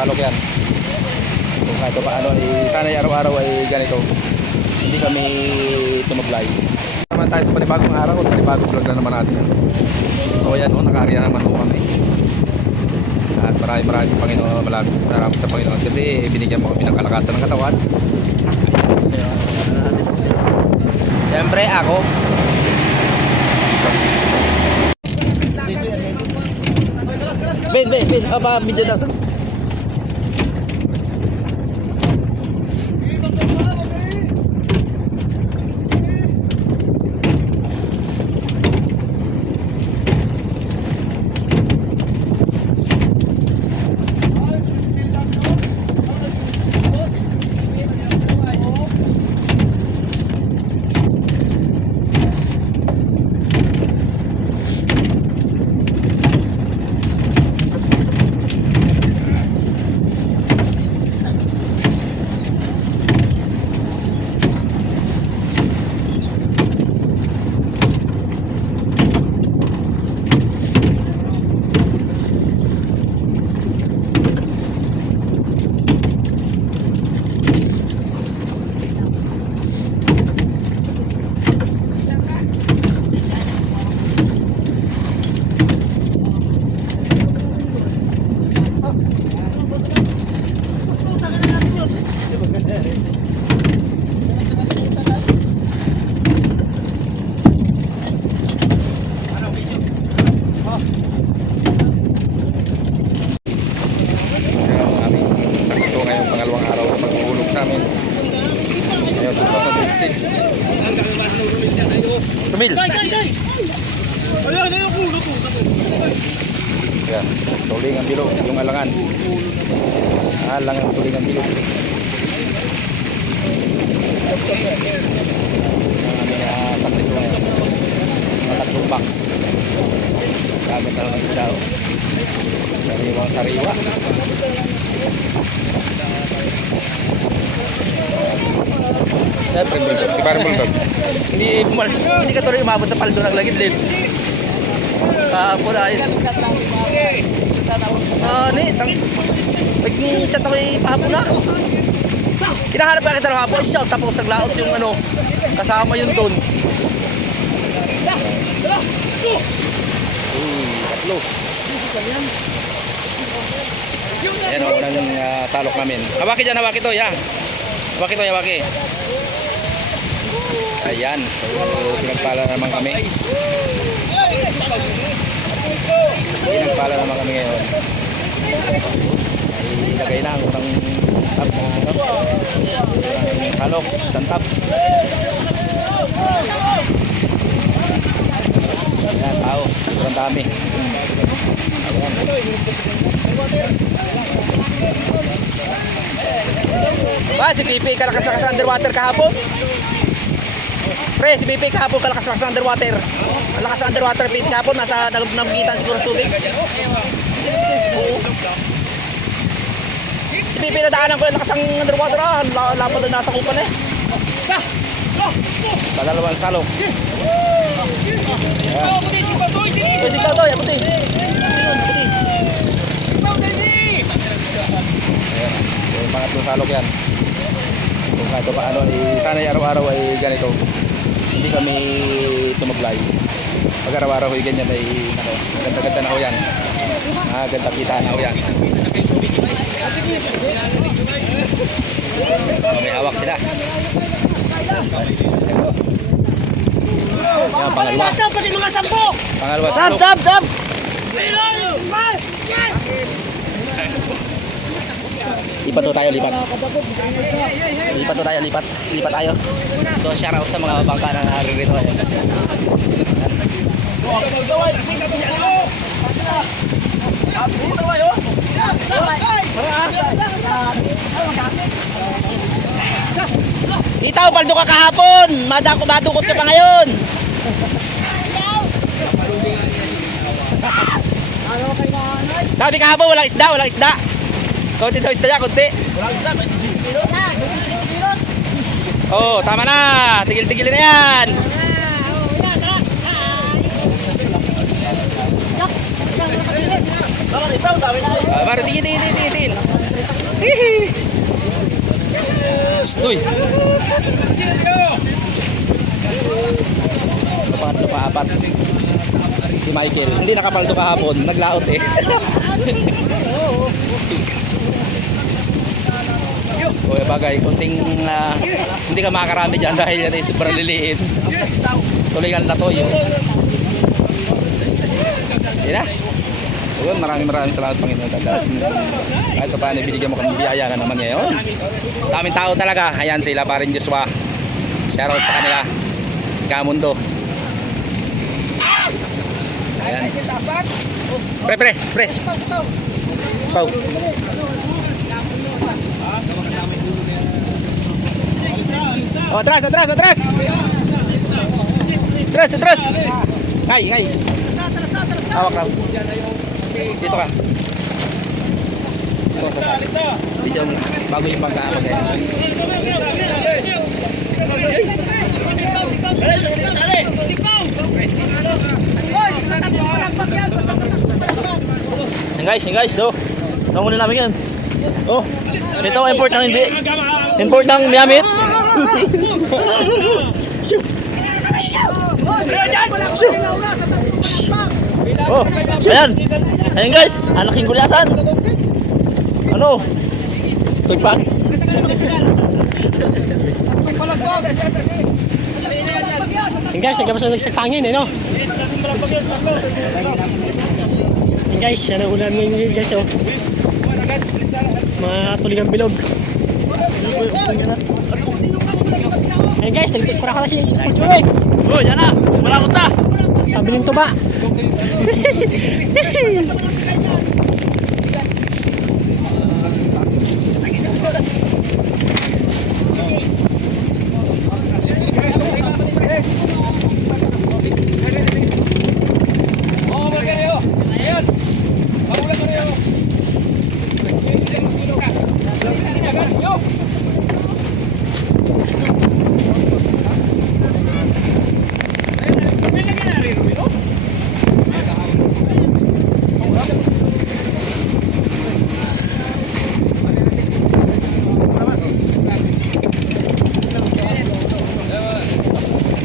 Salok yan. Kung kahit paano, sana araw-araw ay ganito. Hindi kami sumablay. Naman tayo sa panibagong araw, panibagong vlog na naman natin. So yan, nakaarya naman po kami. At maraming sa Panginoon, maraming salamat sa Panginoon kasi binigyan mo kami ng kalakasan ng katawan. Siyempre ako. Ben, apa video daw? Tumil. Yan, tulingan bilog, yung alangan. Alangan tulingan bilog. Ang aming sakit ko ngayon. Matatlong box. Gamit na lang ng isda. Sariwang sariwa. Si Parang Bulldog. Hindi ka tuloy umabot sa paldo ng lagid din. Kahapon ayos. Nag-chat ako pahapon na. Hinahanap ka kita ng hapon. Siya, tapos naglaot yung kasama yung ton. Tatlo. Ayan o, unang salok namin. Hawaki dyan, hawaki to, ya. Hawaki to, hawaki. Ayan, so pinagpala naman kami. Pinagpala naman kami ngayon. Ay ilagay na ang unang tab. Salok, isang tab. Ayan, tao, sobrang dami. Ba, si Pipi kalakas sa underwater kahapon. Pre, si Pipi kahapon kalakas sa underwater. Ang lakas sa underwater, Pipi kahapon nasa nagitan siguro sa tubig. Si Pipi nadaanan ko yung lakas ng underwater. Lapad na nasa kupan eh. Padalawang salok. Pwede ikaw to, yabuti. Yung pangatlong salok yan. Kung kahit paano, sana araw-araw ay ganito. Hindi kami sumablay. Pag araw-araw ay ganyan ay ganda-ganda na ho yan. Ganda kita na ho yan. May hawak sila. Yan, pangalawa. Pangalawa salok. Dab! Lipat to tayo, lipat. Lipat tayo. So shout out sa mga bangka na naririto. Itaw, paldo ka kahapon. Madukot ka pa ngayon. Sabi kahapon walang isda. Konti daw isda niya, konti. Oh, tama na. Tigil-tigilin na yan. Baru tingin. Stoy. Pangatlo pa, apat. Si Michael. Hindi nakapaldo kahapon. Naglaot eh. O bagay, kunting hindi ka makakarami dyan dahil yan ay super liliit. Tulingan na to yun. Yan na. So maraming salamat Panginoon. Kahit pa paano binigyan mo kami biyaya na naman ngayon. Daming tao talaga. Ayan sila pa rin Joshua. Shoutout sa kanila. Kamundo. Ayan. Pre. Pau. Oh, atras. Atras. Hai. Hawak lang. Dito ka. Video mo. Bago yung pagkaamag eh. Yan guys, so. Tungo na namin yan. Oh, ito ang import ng hindi. Import ng Miamit. Oh, ayan. Ayan guys, ang laking gulasan. Ano? Tugpang. Yan guys, nagkabasa nagsagpangin eh no? Yan guys, yan ang ulam ngayon guys oh. Mga tuligang bilog. Ayan guys, nagkura ka na si Joey. Oh, yan na. Wala ko ta. Pabiling tuba.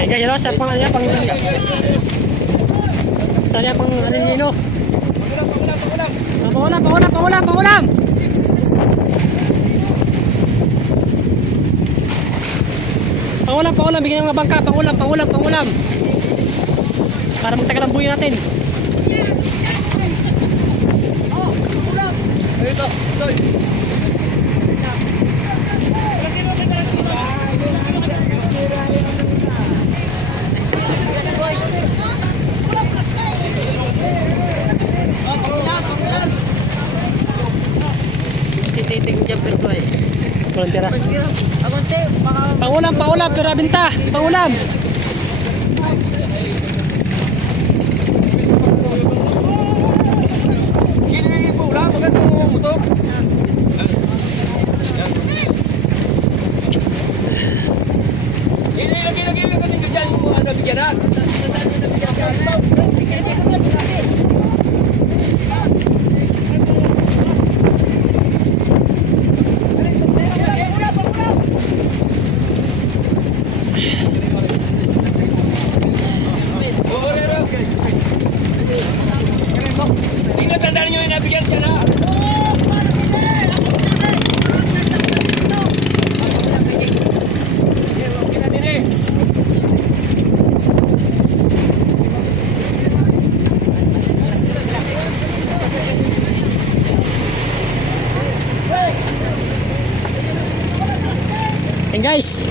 Ayan guys, sa pang ano yan, pang alinino. Pangulam! Pangulam, bigyan ng mga bangka, pangulam. Para magtagal ang buhay natin. Si titing jumper ko eh. Volunteer. Pangulam, pero binta. Pangulam. Ayan guys,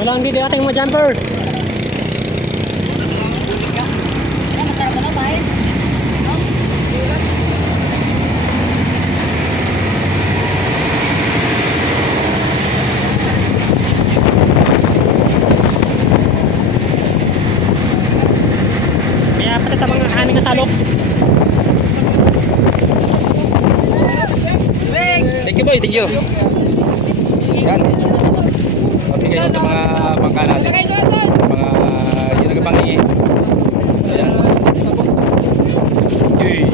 walang dito ating mga jumper. Kaya patatabang ang aming nasalok. Thank you. Yan. Mabigay sa mga bangka natin. Mga yung nagpangingi. Ayan. Yay.